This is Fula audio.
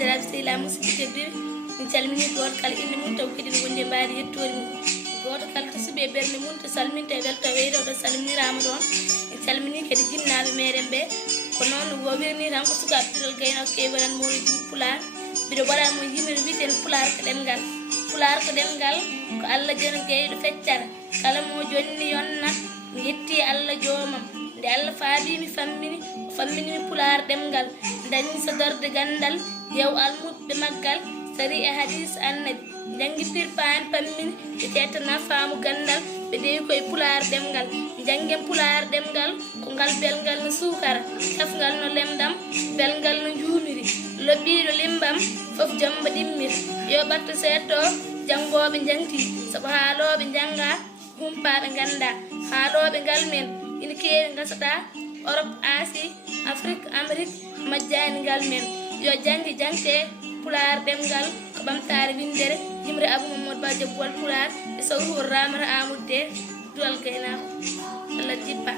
bandiraɓe sehila musidɓe tedduɓe min calmini goto kala inde mum taw kadi no wonde mbaadi yettori mum goto kala to suuɓe ɓerde mum to salminta e welto weydo ɗo salminirama ɗon en calmini kadi jinnaɓe meɗen ɓe ko noon wo wirni tan ko sukaɓe ɗiɗol gaynoko keɓanan moɗo jum pular mbiɗo waɗan mo yimiri witen pular ko ɗemgal ko Allah joni gayɗo feccara kala mo jonni yonnat mi yetti Allah jomam nde Allah faabimi fammini o famminimi pular ɗemgal dañi sodorde gandal yew almuɓe maggal sari e hadis annabi jangitir paan pammini ɓe tettana faamu gandal ɓe dewi koye pular ɗemgal janggen pular ɗemgal ko ngal belgal no sukara tafgal no lemdam belgal no juumiri lobbiɗo limbam foof jamba ɗimmir yo ɓatto setto jangoɓe jangti saabu haaloɓe janga humpaɓe ganda haaloɓe ngal men ina keewi gasata Europe Asie Afrique Amérique majjani ngal men yo jangi jangte pular ɗemgal ko ɓamtare windere Yimre Abou Mamadou Ba Jabbowal pular e sawru Ramata Amadou de duwal gaynako Allah jippa